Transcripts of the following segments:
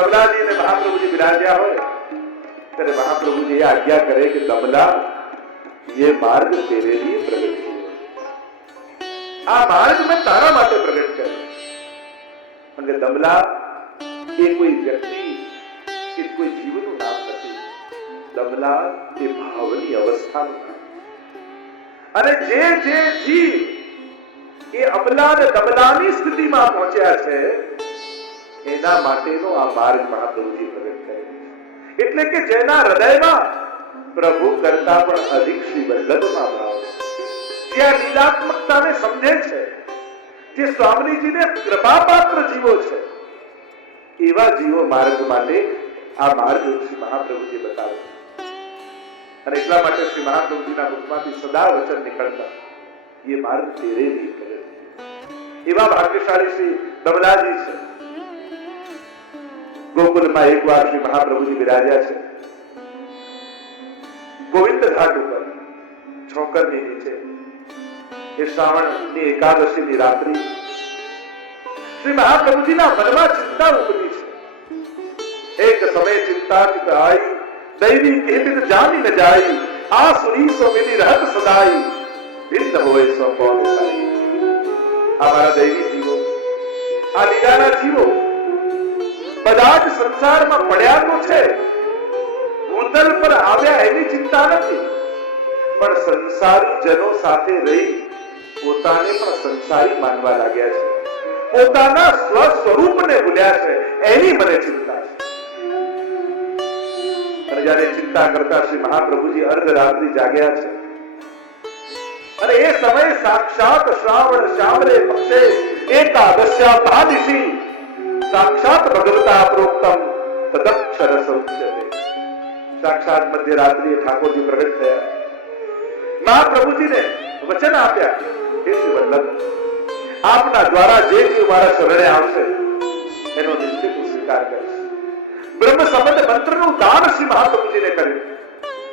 દમલાજી અને મહાપ્રભુજી બિરાજ્યા હોય ત્યારે મહાપ્રભુજી એ આજ્ઞા કરે કે દમલા ये मार्ग तेरे लिए प्रकट किया, આ માર્ગ મેં તારા માટે પ્રગટ કર્યો. અને દમલા એ કોઈ વ્યક્તિ કે કોઈ જીવનું નામ નથી. દમલા એ ભાવની અવસ્થાનું નામ. અને જે જીવ એ અબલા અને દમલાની સ્થિતિમાં પહોંચ્યા છે એના માટેનો આ માર્ગ મહાપ્રભુજી પ્રગટ કરે. એટલે કે જેના હૃદયમાં પ્રભુ કરતા પણ અધિક શ્રી વલ્લભમાં ભાવ છે, જે લીલાત્મકતાને સમજે છે, જે સ્વામીજીને કૃપાપાત્ર જીવો છે, એવા જીવો માર્ગ માટે આ માર્ગ શ્રી મહાપ્રભુજી બતાવે. અને એટલા માટે શ્રી મહાપ્રભુજીના મુખમાંથી સદા વચન નીકળતા, ये मार्ग तेरे लिए प्रगट. એવા ભાગ્યશાળી શ્રી દમલાજી છે. ગોકુલમાં એકવાર શ્રી મહાપ્રભુજી બિરાજ્યા છે. ગોવિંદ ઘાટ ઉપર છોકરની નીચે એ શ્રાવણની એકાદશીની રાત્રિ શ્રી મહાપ્રભુજીના મનમાં ચિંતા ઉપજી છે. એક સમય ચિંતા ચિત આઈ, દૈવી કહેતી જાની ન જાય, આ સુરી સો મેરી રહત સદાઈ, ભિન્ન હોય સો કોણ ઉતારી. આ મારા દૈવી જીવો, આ લીલાના જીવો બધા જ સંસારમાં પડ્યા તો છે, ભૂતલ પર આવ્યા એની ચિંતા નથી, પણ સંસારી જનો સાથે રહી પોતાને પણ સંસારી માનવા લાગ્યા છે, પોતાના સ્વસ્વરૂપને ભૂલ્યા છે, એની મને ચિંતા છે. અને જ્યારે ચિંતા કરતા શ્રી મહાપ્રભુજી અર્ધરાત્રિ જાગ્યા છે અને એ સમય સાક્ષાત શ્રાવણ શ્યામરે પક્ષે એકાદશ્યા ભાદિશી સાક્ષાત ભગવતા પ્રોક્તમ તદક્ષર સૌચ્યતે. સાક્ષાત મધ્યરાત્રિએ ઠાકોરજી પ્રગટ થયા, મહાપ્રભુજીને વચન આપ્યા, હે શ્રી વલ્લભ, આપના દ્વારા જે જીવ મારા શરણે આવશે એનો નિશ્ચિત હું સ્વીકાર કરીશ. બ્રહ્મ સંબંધ મંત્રનું દાન શ્રી મહાપ્રભુજીને કર્યું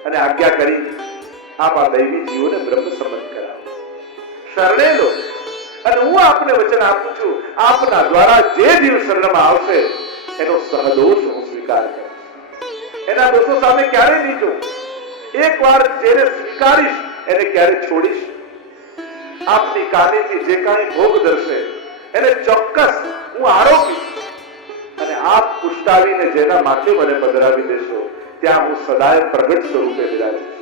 અને આજ્ઞા કરી, આપ આ દૈવી જીવોને બ્રહ્મ સંબંધ કરાવો, શરણે લો. અને હું આપને વચન આપું છું, આપના દ્વારા જે જીવ શરણમાં આવશે એનો સહદોષ હું સ્વીકાર કરીશ, એના દોષો સામે ક્યારે નહીં જોઉં. એકવાર જેને સ્વીકારીશ એને ક્યારે છોડીશ. આપની કાનેથી જે કાંઈ ભોગ ધરશે એને ચોક્કસ હું આરોગીશ. અને આપ પુષ્ટાવીને જેના માથે મને પધરાવી દેશો ત્યાં હું સદાય પ્રગટ સ્વરૂપે બિરાજીશ.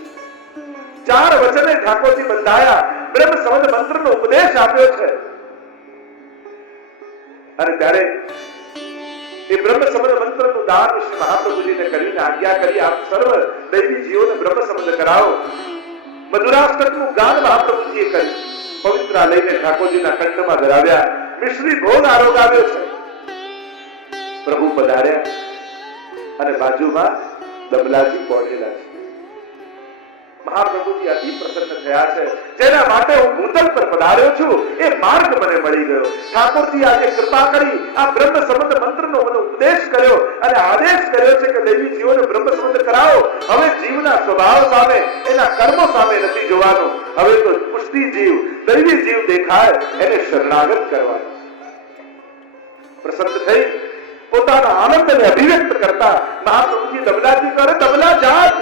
ચાર વચને ઠાકોરજી બંધાયા, બ્રહ્મ સંબંધ મંત્રનો ઉપદેશ આપ્યો છે. અને ત્યારે એ બ્રહ્મ સંબંધ મંત્રનું દાન શ્રી મહાપ્રભુજીને કરીને આજ્ઞા કરી, આપ સર્વ દૈવી જીવોને બ્રહ્મ સંબંધ કરાવો. મધુરાષ્ટકનું ગાન મહાપ્રભુજીએ કર્યું, પવિત્રા લઈને ઠાકોરજીના કંઠમાં ધરાવ્યા, મિશ્રી ભોગ આરોગાવ્યો છે. પ્રભુ પધાર્યા અને બાજુમાં દમલાજી પહોંચેલા છે. મહાપ્રભુજી અતિ પ્રસન્ન થયા છે, જેના માટે હું ભૂતલ પર પધાર્યો છું એ માર્ગ મને મળી ગયો. ઠાકોરજી આજે કૃપા કરી આ બ્રહ્મ સંબંધ મંત્રનો મને ઉપદેશ કર્યો અને આદેશ કર્યો છે કે દૈવી જીવોને બ્રહ્મ સંબંધ કરાવો. હવે જીવના સ્વભાવ સામે, એના કર્મો સામે નથી જોવાનું, હવે તો પુષ્ટિ જીવ, દૈવી જીવ દેખાય એને શરણાગત કરવાનો. પ્રસન્ન થઈ પોતાના આનંદને અભિવ્યક્ત કરતા મહાપ્રભુજી દમલાજી કરે, દમલા જાત,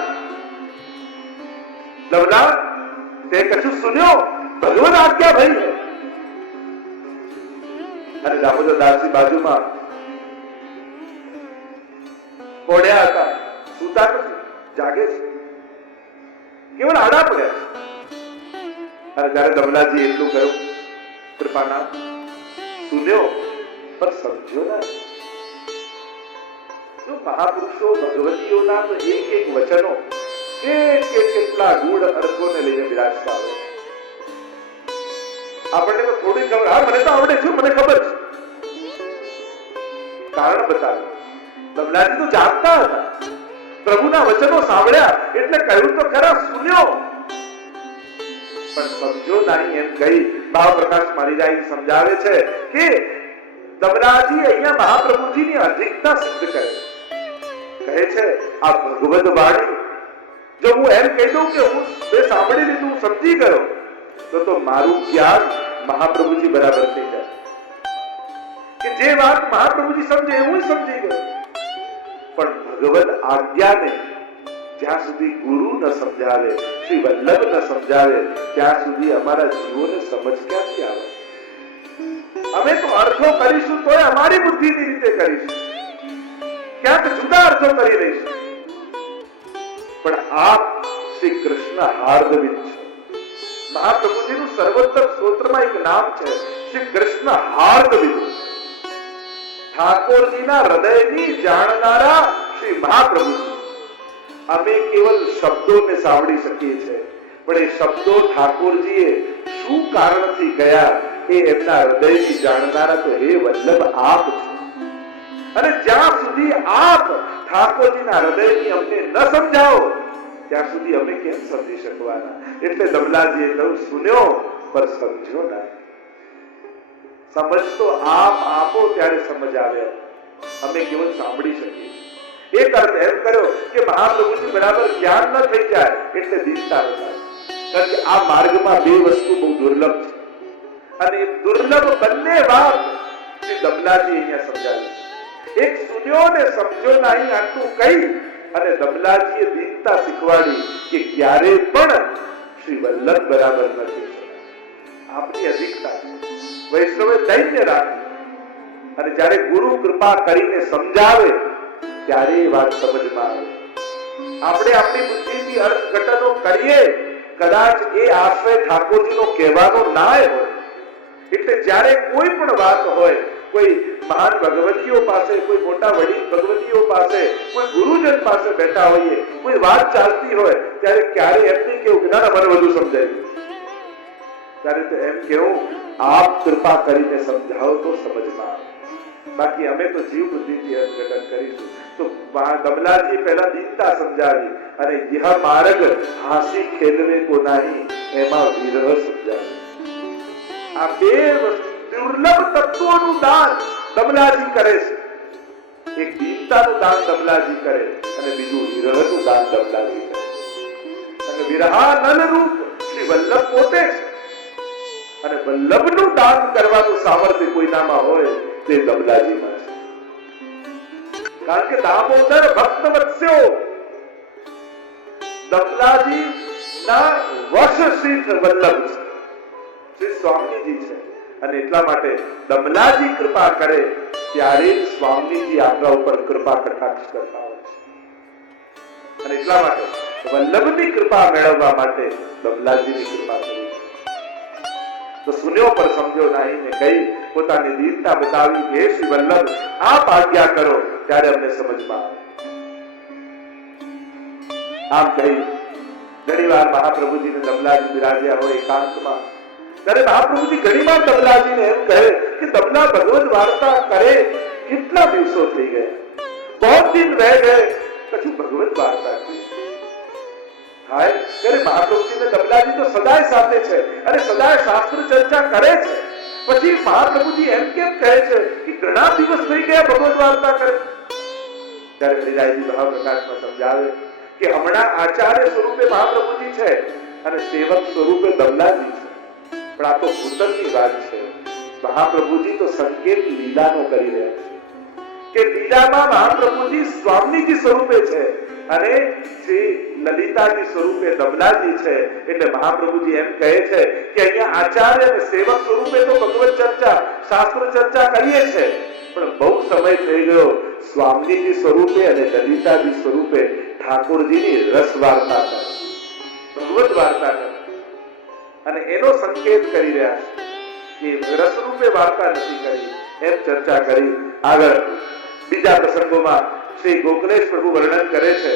દમલા તે કશું સુન્યો, ભગવાન આજ્ઞા ભાઈ. અને દામોદર દાસજી બાજુમાં પડ્યા હતા, સૂતા નથી, જાગે છે, કેવળ આડા પડ્યા છે. અને જયારે દમલાજી એટલું કહ્યું, કૃપાના સુન્યો પણ સમજ્યો ના. જો મહાપુરુષો ભગવતીઓના તો એક એક વચનો કેટલા ગૂઢ અર્થોને લઈને બિરાજતા હોય. આપણને તો થોડી ખબર, હા મને તો આવડે છે, મને ખબર છે, કારણ બતાવ્યું. દમલાજી તો જાણતા હતા, પ્રભુના વચનો સાંભળ્યા એટલે કહ્યું તો ખરા, સુન્યો પણ સમજો નહીં એમ કહી ભાવ પ્રકાશ મારીજાઈ સમજાવે છે કે દમલાજી અહીંયા મહાપ્રભુજીની અધિકતા સિદ્ધ કરે. કહે છે આ ભગવદ વાણી જો હું એમ કહી દઉં કે હું સાંભળી લીધું, સમજી ગયો, તો મારું જ્ઞાન મહાપ્રભુજી બરાબર થઈ જાય કે જે વાત મહાપ્રભુજી સમજે એવું સમજી ગયો. પણ ભગવદ આજ્ઞાને જ્યાં સુધી ગુરુ ન સમજાવે, શ્રી વલ્લભ ન સમજાવે, ત્યાં સુધી અમારા જીવોને સમજ ક્યાંથી આવે? અમે તો અર્થો કરીશું તોય અમારી બુદ્ધિની રીતે કરીશું, ક્યાંક જુદા અર્થો કરી લઈશું. પણ આપ શ્રી કૃષ્ણ હાર્દવિદ છો. મહાપ્રભુજીનું સર્વોત્તમ સ્તોત્રમાં એક નામ છે, શ્રી કૃષ્ણ હાર્દવિદ. ઠાકોરજીના હૃદયની જાણનારા શ્રી મહાપ્રભુજી. અમે કેવલ શબ્દોને સાંભળી શકીએ છીએ, પણ એ શબ્દો ઠાકોરજીએ શું કારણથી ગયા એ એમના હૃદયથી જાણનારા તો હે વલ્લભ આપ છો. અને જ્યાં સુધી આપ ઠાકોરજીના હૃદયની અમને ન સમજાવો ત્યાં સુધી અમે કેમ સમજી શકવાના? એટલે દમલાજીએ કહ્યું, સુન્યો પર સમજો ના. સમજ તો આપ આપો ત્યારે સમજ આવે, અમે કેવલ સાંભળી શકીએ. એક અર્થ એમ કર્યો કે મહાપ્રભુજી બરાબર જ્ઞાન ન થઈ જાય એટલે દીનતા બતાવે. કારણ કે આ માર્ગમાં બે વસ્તુ બહુ દુર્લભ છે, અને એ દુર્લભ બંને વાત શ્રી દમલાજી અહીંયા સમજાવી. એક સુન્યો ને સમજો નહીં આટલું કહી અને દમલાજીએ દીનતા શીખવાડી કે ક્યારે પણ શ્રી વલ્લભ બરાબર નથી. આપની અધિકતા વૈષ્ણવે દૈન્ય રાખી, અને જ્યારે ગુરુ કૃપા કરીને સમજાવે ત્યારે એ વાત સમજમાં આવે. આપણે આપણી બુદ્ધિથી અર્થઘટનો કરીએ, કદાચ એ આશ્રય ઠાકોરજીનો કહેવાનો ના હોય. એટલે જ્યારે કોઈ પણ વાત હોય, કોઈ મહાન ભગવતીઓ પાસે, કોઈ મોટા વડીલ ભગવતીઓ પાસે, કોઈ ગુરુજન પાસે બેઠા હોઈએ, કોઈ વાત ચાલતી હોય, ત્યારે ક્યારે એમ નહીં કેવું ના મને બધું સમજાય, ત્યારે તો એમ કેવું આપ કૃપા કરીને સમજાવો તો સમજમાં આવે. બાકી અમે તો જીવ બુદ્ધિથી અર્થઘટન કરીશું. તો દમલાજી પહેલા દીનતા સમજાવી, અને यह मार्ग हासी खेलवे को नहीं એમાં વિરહ સમજાવી. આ બે દુર્લભ તત્વોનું દાન દમલાજી કરે છે. એક દીનતાનું દાન દમલાજી કરે, અને બીજું વિરહનું દાન દમલાજી કરે. અને વિરહાનલ રૂપ શ્રી વલ્લભ પોતે છે, અને વલ્લભનું દાન કરવાનું સામર્થ્ય કોઈનામાં હોય તે દમલાજીમાં છે. કારણ કે દામોદર ભક્ત વત્સ્યો દમલાજી ના વશ શ્રી વલ્લભ છે, શ્રી સ્વામીજી છે. અને એટલા માટે દમલાજી કૃપા કરે ત્યારે સ્વામીજી આપણા ઉપર કૃપા કટાક્ષ કરતા હોય છે. અને એટલા માટે વલ્લભની કૃપા મેળવવા માટે દમલાજીની કૃપા કરવી. તો સુન્યો પર સમજો નહીં ને કહી પોતાની દીનતા બતાવી, હે શ્રી વલ્લભ આપ આજ્ઞા કરો ત્યારે અમને સમજમાં આવે. આમ કહી ઘણી વાર મહાપ્રભુજીને દમલાજી બિરાજ્યા હોય એકાંતમાં, ત્યારે મહાપ્રભુજી ઘણી વાર દમલાજીને એમ કહે કે દમલા ભગવદ વાર્તા કરે કેટલા દિવસો થઈ ગયા, બહુ દિન રહે ગયે, પછી ભગવદ વાર્તા થાય. ત્યારે મહાપ્રભુજીને દમલાજી તો સદાય સાથે છે અને સદાય શાસ્ત્ર ચર્ચા કરે છે. પછી મહાપ્રભુજી એમ કેમ કહે છે કે ઘણા દિવસ થઈ ગયા ભગવદ વાર્તા કરે? ત્યારે હરિરાયજી મહાપ્રકાશમાં સમજાવે કે હમણાં આચાર્ય સ્વરૂપે મહાપ્રભુજી છે અને સેવક સ્વરૂપે દમલાજી છે. પણ આ તો ભૂતલની વાત છે. મહાપ્રભુજી તો સંકેત લીલાનો કરી રહ્યા છે કે લીલામાં મહાપ્રભુજી સ્વામીજી સ્વરૂપે છે અને શ્રી લલિતાજી સ્વરૂપે દમલાજી છે. એટલે મહાપ્રભુજી એમ કહે છે કે અહીંયા આચાર્ય અને સેવક સ્વરૂપે તો ભગવત ચર્ચા, શાસ્ત્ર ચર્ચા કરીએ છે, પણ બહુ સમય થઈ ગયો સ્વામીજી સ્વરૂપે અને લલિતાજી સ્વરૂપે ઠાકોરજીની રસ વાર્તા કરે, ભગવત વાર્તા કરે. અને એનો સંકેત કરી રહ્યા છે કે રસરૂપે વાર્તા નથી કરી, એમ ચર્ચા કરી. આગળ બીજા પ્રસંગોમાં શ્રી ગોકલેશ પ્રભુ વર્ણન કરે છે